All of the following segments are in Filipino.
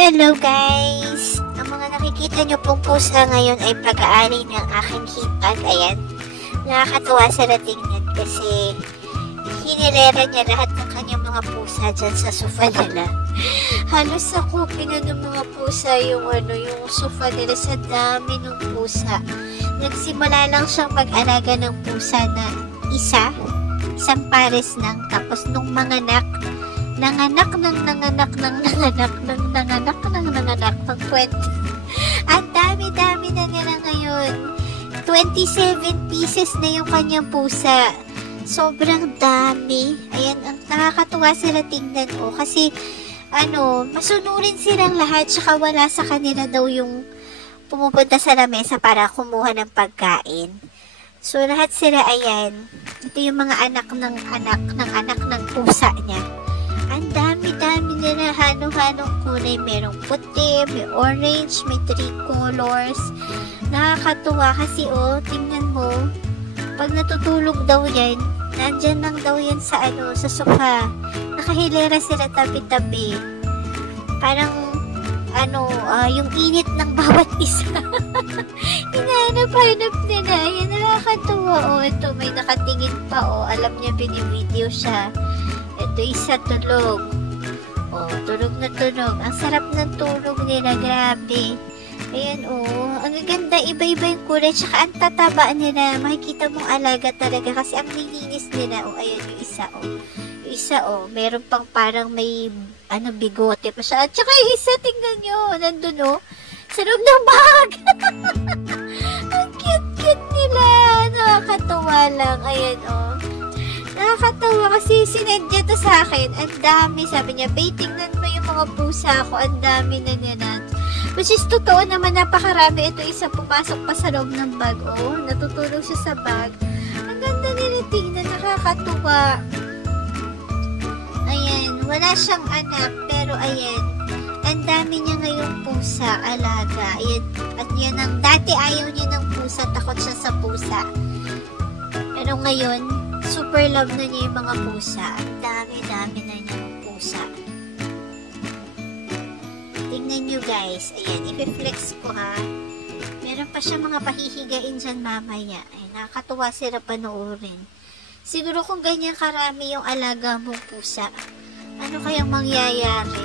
Hello guys! Ang mga nakikita nyo pong pusa ngayon ay pag-aari ng aking hipag. Ayan. Nakakatuwa sila tingnan kasi hinilera niya lahat ng kanyang mga pusa dyan sa sofa nila. Halos nakupin na ng mga pusa yung sofa nila sa dami ng pusa. Nagsimula lang siyang mag-alaga ng pusa na isang pares lang. Tapos nung nanganak ng 20. Ang dami-dami na nila ngayon. 27 pieces na yung kanyang pusa. Sobrang dami. Ayan, ang nakakatuwa sila tingnan kasi masunurin silang lahat, tsaka wala sa kanila daw yung pumupunta sa lamesa para kumuha ng pagkain. So lahat sila, ayan. Ito yung mga anak ng pusa niya. Ang dami-dami nila, hanong-hanong kulay. Merong puti, may orange, may 3 colors. Nakakatuwa kasi tingnan mo, pag natutulog daw yan, nandyan lang daw yan sa sofa. Nakahilera sila tabi-tabi. Parang yung init ng bawat isa. Hinahanap-hanap nila. Ayan, nakakatuwa. Ito, may nakatingin pa. Alam niya, binivideo siya. Ito, isa tulog. Tulog na tulog. Ang sarap ng tulog nila. Grabe. Ayan, ang ganda. Iba-iba yung kulay. Tsaka ang tataba nila. Makikita mong alaga talaga kasi ang nilinis nila. Ayan, yung isa. Yung isa, meron pang parang may bigote pa siya. At tsaka yung isa, tingnan nyo. Nandun, sa loob ng bag. Ang cute-cute nila. Nakakatuwa lang. Ayan, nakakatawa kasi sinedya to sa akin. Ang dami. Sabi niya, "Bay, tingnan mo yung mga pusa ko. Ang dami na nila." Which is totoo naman, napakarami. Ito isa pumasok pa sa loob ng bag. Natutulog siya sa bag. Ang ganda nila tingnan. Nakakatuwa. Ayan. Wala siyang anak. Pero ayan. Ang dami niya ngayong pusa. Alaga. Ayan. At yan dati ayaw niya ng pusa. Takot siya sa pusa. Pero ngayon, super love na niya yung mga pusa. Ang dami-dami na niya yung pusa. Tingnan nyo guys. Ayan, i-flex ko Meron pa siya mga pahihigain dyan mamaya. Ay, nakakatuwa sila panoorin. Siguro kung ganyan karami yung alaga mong pusa, ano kayang mangyayari?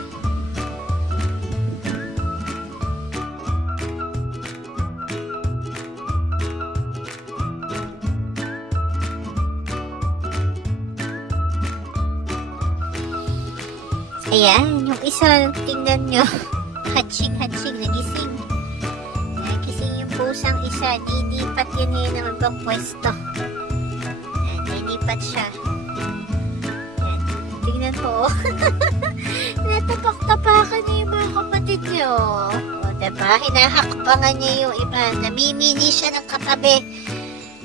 Ayan, yung isa, tingnan nyo. Hatching, nagising. Nagising yung pusang isa. Dilipat yan ng ibang pwesto. Ayan, dilipat siya. Ayan, tingnan po. Natapak-tapakan niya yung mga kapatid nyo. Diba? Hinahakpangan niya yung iba. Namimili siya ng katabi.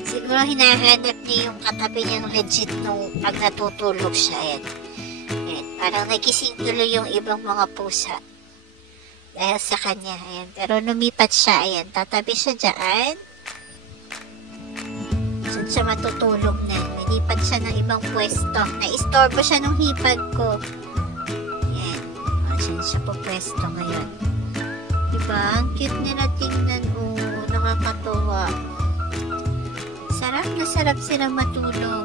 Siguro hinahanap niya yung katabi niyang legit nung pag natutulog siya. Ayan. Parang nagising tuloy yung ibang mga pusa dahil sa kanya. Ayan. Pero lumipat siya. Ayan. Tatabi siya dyan. Diyan siya matutulog na. Nilipat siya ng ibang pwesto. Na-istorbo siya ng hipag ko. Ayan. Diyan siya po pwesto ngayon. Diba? Ang cute nila tingnan. Nakakatuwa. Sarap na sarap sila matulog.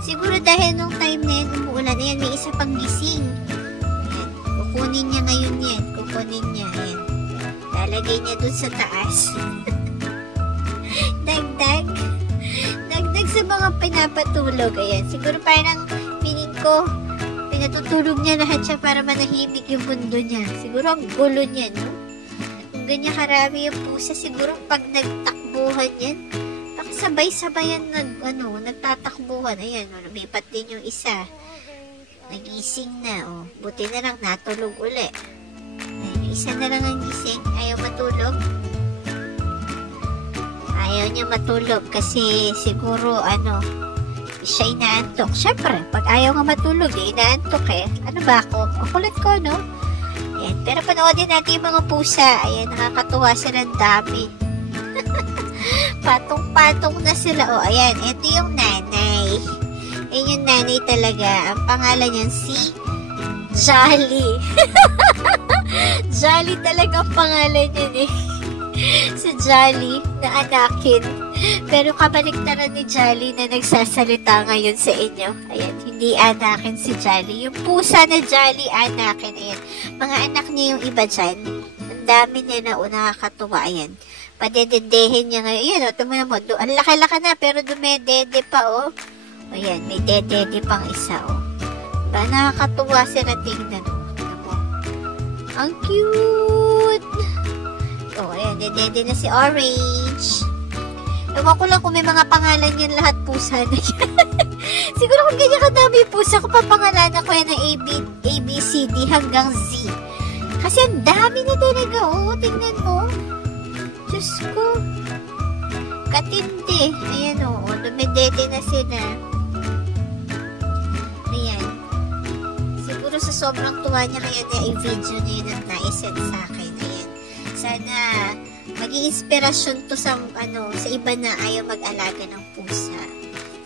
Siguro dahil nung time na yan, umuulan na yan, may isa pang gising. Ayan. Kukunin niya ngayon yan. Ayan. Lalagay niya dun sa taas. Dagdag sa mga pinapatulog. Ayan. Siguro parang piling ko, pinatutulog niya lahat siya para manahimik yung mundo niya. Siguro ang gulo niya, no? Kung ganyan karami yung pusa, siguro pag nagtakbuhan yan, sabay-sabayan nagtatakbuhan. Ayan, lumipat din yung isa. Nagising na, Buti na lang natulog uli. Ayan, yung isa na lang ang gising. Ayaw matulog. Ayaw niya matulog kasi siguro, siya inaantok. Siyempre, pag ayaw nga matulog, inaantok Ano ba ako? Kulit ko, no? Ayan, pero panoodin natin yung mga pusa. Ayan, nakakatuwa sila, dami. Patong-patong na sila. Ayan. Ito yung nanay. Ayan yung nanay talaga. Ang pangalan niyan si Jolly. Jolly talaga ang pangalan yun eh. Si Jolly na anakin. Pero kabaliktaran ni Jolly na nagsasalita ngayon sa inyo. Ayan, hindi anakin si Jolly. Yung pusa na Jolly, anakin. Ayan, mga anak niya yung iba dyan. Ang dami niya na nakakatuwa. Ayan, padededehin niya ngayon. Ayan, o, tumuna mo. Ang laki-laki na, pero dumedede pa, o. Ayan, may dedede pang isa, o. Diba, nakakatuwa sila tingnan, o. Ang cute! Oh, ayan, dedede na si Orange. Ewan ko lang kung may mga pangalan yan lahat pusa na yan. Siguro kung ganyan kadami pusa, kung papangalanan ko yan ng A, B, C, D hanggang Z. Kasi ang dami na talaga, oh. Tingnan mo. Diyos ko. Katindi. Ayan, oh. Dumedede na sila. Ayan. Siguro sa sobrang tuwa niya kaya na i-video niya yun at naisend sa akin. Ayan. Sana maging inspirasyon to sa, sa iba na ayaw mag-alaga ng pusa.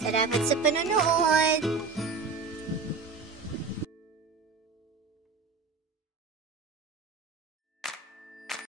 Salamat sa panonood!